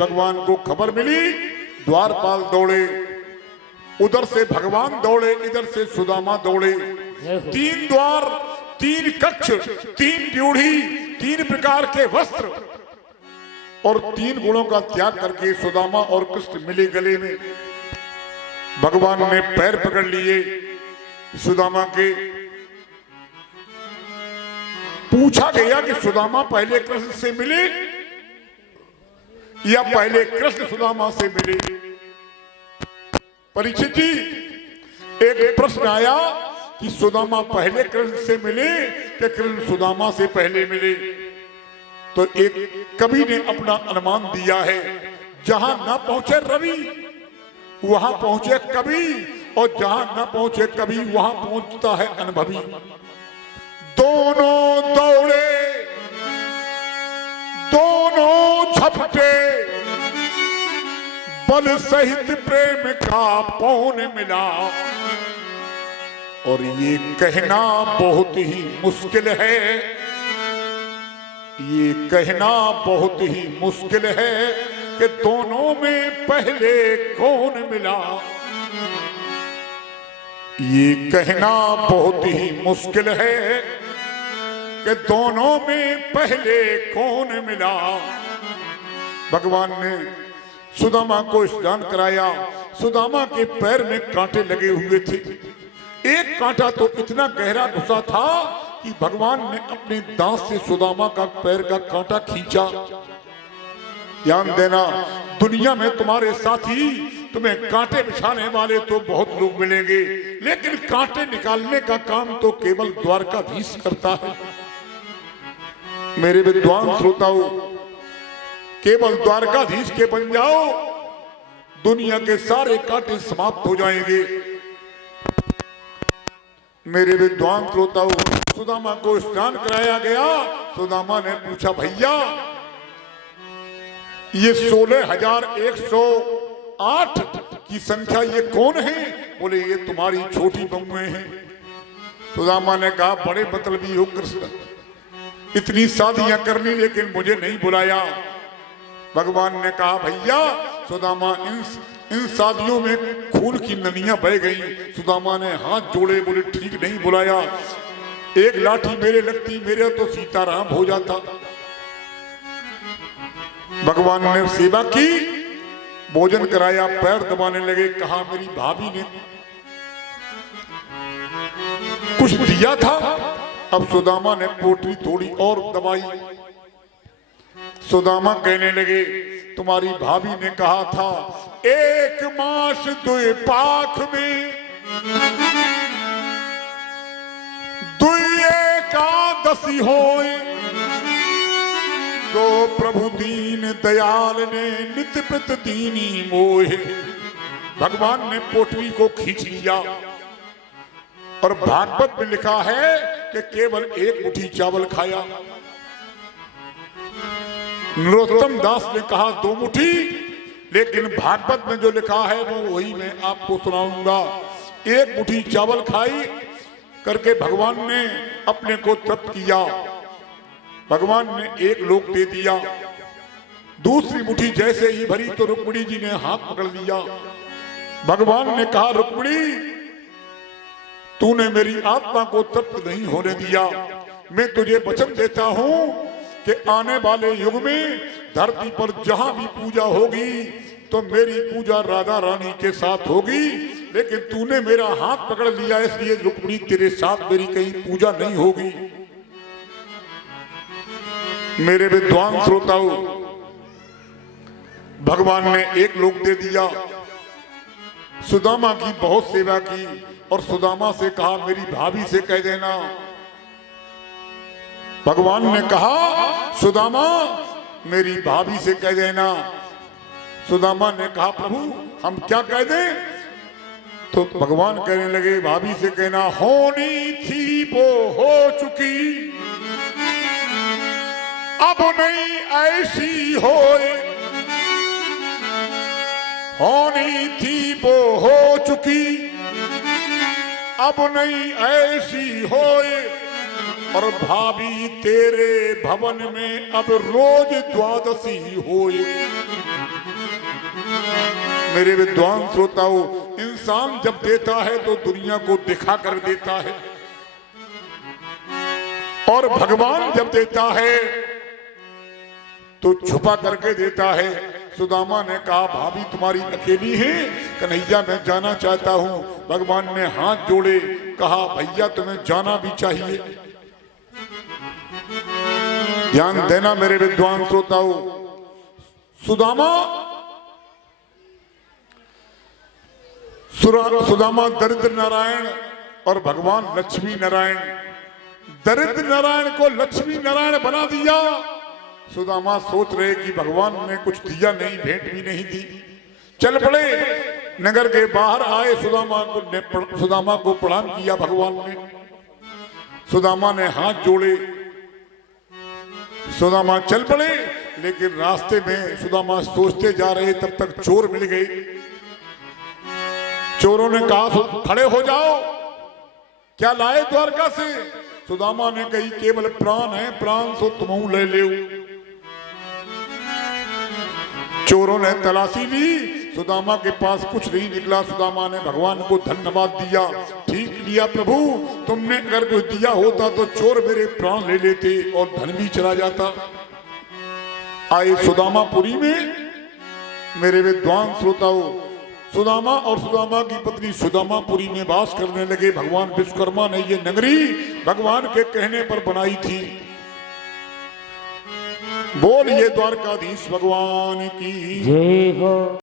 भगवान को खबर मिली, द्वारपाल दौड़े, उधर से भगवान दौड़े, इधर से सुदामा दौड़े। 3 द्वार, 3 कक्ष, 3 ड्योढ़ी, 3 प्रकार के वस्त्र और 3 गुणों का त्याग करके सुदामा और कृष्ण मिले गले में। भगवान ने पैर पकड़ लिए सुदामा के। पूछा गया कि सुदामा पहले कृष्ण से मिले या पहले कृष्ण सुदामा से मिले। परीक्षित जी, एक प्रश्न आया कि सुदामा पहले कृष्ण से मिले कि कृष्ण सुदामा से पहले मिले। तो एक कवि ने अपना अनुमान दिया है, जहां ना पहुंचे रवि वहां पहुंचे कवि, और जहां ना पहुंचे कवि वहां पहुंचता है अनुभवी। दोनों दौड़े, दोनों झपटे, बल सहित प्रेम का पौन मिला। और ये कहना बहुत ही मुश्किल है, ये कहना बहुत ही मुश्किल है कि दोनों में पहले कौन मिला। ये कहना बहुत ही मुश्किल है कि दोनों में पहले कौन मिला। भगवान ने सुदामा को स्नान कराया। सुदामा के पैर में कांटे लगे हुए थे। एक कांटा तो इतना गहरा घुसा था कि भगवान ने अपने दांत से सुदामा का पैर का कांटा खींचा। ध्यान देना, दुनिया में तुम्हारे साथी, तुम्हें कांटे बिछाने वाले तो बहुत लोग मिलेंगे, लेकिन कांटे निकालने का काम तो केवल द्वारकाधीश करता है। मेरे विद्वान श्रोताओं, केवल द्वारकाधीश के बन जाओ, दुनिया के सारे कांटे समाप्त हो जाएंगे। मेरे विद्वान श्रोताओं, सुदामा को स्नान कराया गया। सुदामा ने पूछा, भैया ये 16,108 की संख्या ये कौन है? बोले ये तुम्हारी छोटी बहुएं हैं। सुदामा ने कहा, बड़े मतलबी हो कृष्ण, इतनी शादियां कर ली लेकिन मुझे नहीं बुलाया। भगवान ने कहा, भैया सुदामा, इन शादियों में खून की नदियां बह गई। सुदामा ने हाथ जोड़े, बोले ठीक नहीं बुलाया, एक लाठी मेरे लगती, मेरे तो सीताराम हो जाता। भगवान ने सेवा की, भोजन कराया, पैर दबाने लगे। कहा, मेरी भाभी ने कुछ दिया था। अब सुदामा ने पोटली थोड़ी और दबाई। सुदामा कहने लगे, तुम्हारी भाभी ने कहा था 1 मास 2 पाख में 2 एकादशी होए, तो प्रभु दीन दयाल ने नित प्रत दीनी मोहे। भगवान ने पोटली को खींच लिया और भागवत में लिखा है कि केवल 1 मुट्ठी चावल खाया। नरोत्तम दास ने कहा 2 मुट्ठी, लेकिन भागवत में जो लिखा है वो वही मैं आपको सुनाऊंगा। 1 मुट्ठी चावल खाई करके भगवान ने अपने को तृप्त किया। भगवान ने 1 लोक दे दिया। दूसरी मुट्ठी जैसे ही भरी तो रुक्मिणी जी ने हाथ पकड़ लिया। भगवान ने कहा, रुक्मिणी तूने मेरी आत्मा को तृप्त नहीं होने दिया। मैं तुझे वचन देता हूं कि आने वाले युग में धरती पर जहां भी पूजा होगी तो मेरी पूजा राधा रानी के साथ होगी, लेकिन तूने मेरा हाथ पकड़ लिया, इसलिए रुक्मिणी तेरे साथ मेरी कहीं पूजा नहीं होगी। मेरे विद्वान श्रोताओं, भगवान ने 1 लोक दे दिया। सुदामा की बहुत सेवा की और सुदामा से कहा, मेरी भाभी से कह देना। भगवान ने कहा, सुदामा मेरी भाभी से कह देना। सुदामा ने कहा, प्रभु हम क्या कह दें? तो भगवान कहने लगे, भाभी से कहना, होनी थी वो हो चुकी, अब नहीं ऐसी होए। होनी थी वो हो चुकी, अब नहीं ऐसी होए। और भाभी तेरे भवन में अब रोज द्वादशी होए। मेरे विद्वान श्रोताओं, इंसान जब देता है तो दुनिया को दिखा कर देता है, और भगवान जब देता है तो छुपा करके देता है। सुदामा ने कहा, भाभी तुम्हारी अकेली है? कन्हैया मैं जाना चाहता हूं। भगवान ने हाथ जोड़े, कहा भैया तुम्हें जाना भी चाहिए। ध्यान देना मेरे विद्वान श्रोताओं, सुदामा दरिद्र नारायण और भगवान लक्ष्मी नारायण, दरिद्र नारायण को लक्ष्मी नारायण बना दिया। सुदामा सोच रहे कि भगवान ने कुछ दिया नहीं, भेंट भी नहीं दी। चल पड़े, नगर के बाहर आए, सुदामा को प्रणाम किया भगवान ने। सुदामा ने हाथ जोड़े, सुदामा चल पड़े। लेकिन रास्ते में सुदामा सोचते जा रहे, तब तक चोर मिल गए। चोरों ने कहा खड़े हो जाओ, क्या लाए द्वारका से? सुदामा ने कही केवल प्राण है, प्राण सो तुम ले ले। चोरों ने तलाशी ली, सुदामा के पास कुछ नहीं निकला। सुदामा ने भगवान को धन्यवाद दिया, ठीक लिया प्रभु, तुमने अगर कुछ दिया होता तो चोर मेरे प्राण ले लेते और धन भी चला जाता। आए सुदामापुरी में मेरे विद्वान श्रोताओं, सुदामा और सुदामा की पत्नी सुदामापुरी में वास करने लगे। भगवान विश्वकर्मा ने ये नगरी भगवान के कहने पर बनाई थी। बोलिए द्वारकाधीश भगवान की जय हो।